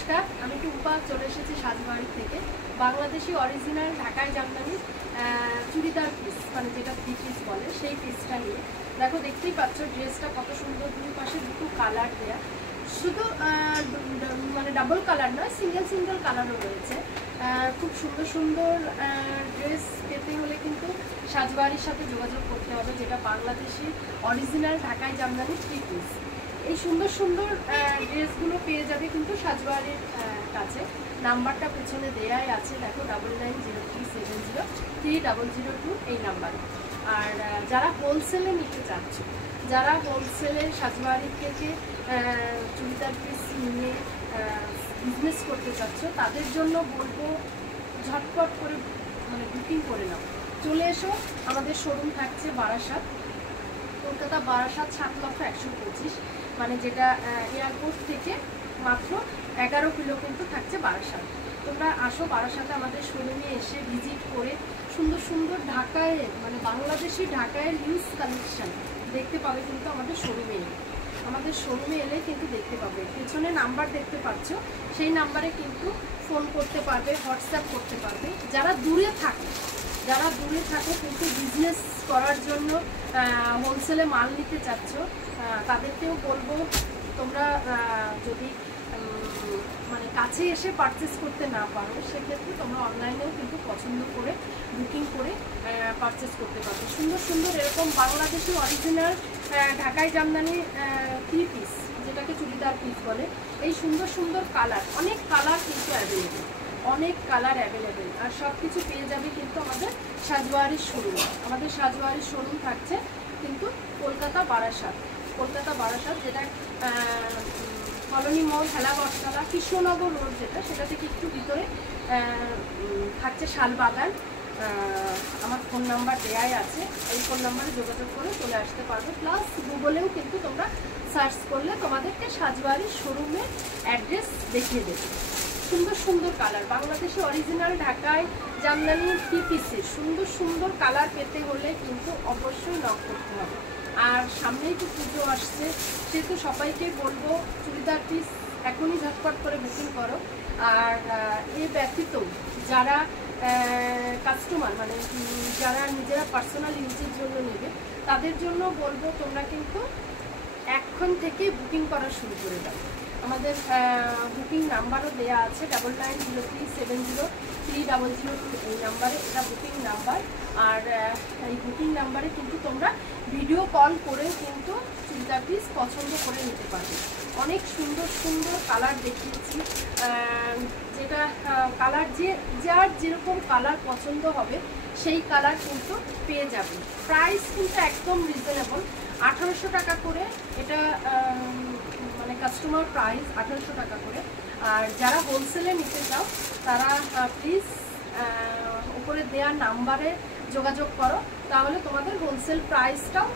নমস্কার, আমি টুম্পা চলে এসেছি সাজবাড়ি থেকে। বাংলাদেশি অরিজিনাল ঢাকায় জামদানি চুড়িদার পিস, মানে যেটা থ্রি পিস বলে, সেই পিসটা নিয়ে দেখো। দেখতেই পাচ্ছ ড্রেসটা কত সুন্দর, দুই পাশে দুটো কালার দেয়া। শুধু মানে ডাবল কালার নয়, সিঙ্গেল সিঙ্গেল কালারও রয়েছে। খুব সুন্দর সুন্দর ড্রেস পেতে হলে কিন্তু সাজবাড়ির সাথে যোগাযোগ করতে হবে, যেটা বাংলাদেশি অরিজিনাল ঢাকায় জামদানি থ্রি পিস। এই সুন্দর সুন্দর ড্রেসগুলো পেয়ে যাবে কিন্তু সাজবাড়ির কাছে। নাম্বারটা পেছনে দেয়াই আছে, দেখো 9903703002 এই নাম্বারে। আর যারা হোলসেলে নিতে চাচ্ছ, যারা হোলসেলে সাজবাড়ির থেকে চুড়িদার পিস নিয়ে বিজনেস করতে চাচ্ছ, তাদের জন্য বলবো ঝটপট করে মানে বুকিং করে নাও, চলে এসো। আমাদের শোরুম থাকছে বারাসাত, কলকাতা বারাসাত 7,125, মানে যেটা এয়ারপোর্ট থেকে মাত্র 11 কিলো কিন্তু থাকছে বারাসাত। তোমরা আসো বারাসাতে, আমাদের শোরুমে এসে ভিজিট করে সুন্দর সুন্দর ঢাকায় মানে বাংলাদেশি ঢাকায় ইউজ কালেকশন দেখতে পাবে কিন্তু আমাদের শোরুমে এলে। আমাদের শোরুমে এলে কিন্তু দেখতে পাবে, পেছনে নাম্বার দেখতে পাচ্ছ, সেই নাম্বারে কিন্তু ফোন করতে পারবে, হোয়াটসঅ্যাপ করতে পারবে। যারা দূরে থাকে, যারা দূরে থাকে কিন্তু বিজনেস করার জন্য হোলসেলে মাল নিতে চাচ্ছ, তাদেরকেও বলবো তোমরা যদি মানে কাছে এসে পারচেস করতে না পারো, সেক্ষেত্রে তোমরা অনলাইনেও কিন্তু পছন্দ করে বুকিং করে পারচেস করতে পারো। সুন্দর সুন্দর এরকম বাংলাদেশি অরিজিনাল ঢাকাই জামদানি থ্রি পিস, যেটাকে চুড়িদার পিস বলে, এই সুন্দর সুন্দর কালার, অনেক কালার কিন্তু অ্যাভেলেবেল, অনেক কালার অ্যাভেলেবেল। আর সব কিছু পেয়ে যাবে কিন্তু আমাদের সাজওয়ারির শোরুম। আমাদের সাজওয়ারির শোরুম থাকছে কিন্তু কলকাতা বারাসাত, কলকাতা বারাসাত, যেটা কলোনি মল, হেলা বটতলা, কৃষ্ণনগর রোড যেটা, সেটা থেকে একটু ভিতরে থাকছে শালবাগান। আমার ফোন নাম্বার দেয়াই আছে, এই ফোন নাম্বারে যোগাযোগ করে চলে আসতে পারবে। প্লাস গুগলেও কিন্তু তোমরা সার্চ করলে তোমাদেরকে সাজওয়ারির শোরুমের অ্যাড্রেস দেখিয়ে দেবে। সুন্দর সুন্দর কালার, বাংলাদেশি অরিজিনাল ঢাকায় জামদানি থ্রি পিসের সুন্দর সুন্দর কালার পেতে হলে কিন্তু অবশ্যই নক করতে হবে। আর সামনেই তো পুজো আসছে, সেহেতু সবাইকে বলবো চুড়িদার পিস এখনই ঝটপট করে বুকিং করো। আর এ ব্যতীত যারা কাস্টমার মানে যারা নিজেরা পার্সোনাল ইউজের জন্য নেবে, তাদের জন্য বলবো তোমরা কিন্তু এখন থেকে বুকিং করা শুরু করে দাও। আমাদের বুকিং নাম্বারও দেওয়া আছে, 9903703002 এই নাম্বারে, এটা বুকিং নাম্বার। আর এই বুকিং নাম্বারে কিন্তু তোমরা ভিডিও কল করে কিন্তু চুড়িদার পিস পছন্দ করে নিতে পারবে। অনেক সুন্দর সুন্দর কালার দেখিয়েছি, যেটা কালার যার যেরকম কালার পছন্দ হবে সেই কালার কিন্তু পেয়ে যাবে। প্রাইস কিন্তু একদম রিজনেবল, 1800 টাকা করে এটা মানে কাস্টমার প্রাইস 1800 টাকা করে। আর যারা হোলসেলে নিতে চাও তারা প্লিজ উপরে দেওয়া নাম্বারে যোগাযোগ করো, তাহলে তোমাদের হোলসেল প্রাইসটাও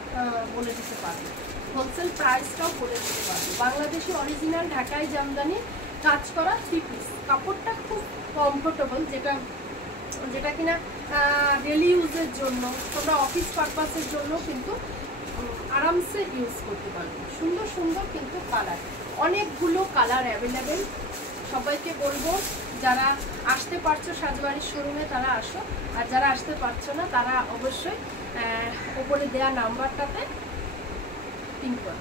বলে দিতে পারবে, হোলসেল প্রাইসটাও বলে দিতে পারবে। বাংলাদেশি অরিজিনাল ঢাকাই জামদানি কাজ করা থ্রি পিস, কাপড়টা খুব কমফোর্টেবল, যেটা কিনা ডেলি ইউজের জন্য, তোমরা অফিস পারপাসের জন্য কিন্তু আরামসে ইউজ করতে পারবে। সুন্দর সুন্দর কিন্তু কালার, অনেকগুলো কালার অ্যাভেলেবেল। সবাইকে বলবো যারা আসতে পারছো সাজবাড়ির শোরুমে তারা আসো, আর যারা আসতে পারছো না তারা অবশ্যই ওপরে দেওয়া নাম্বারটাতে পিন করো।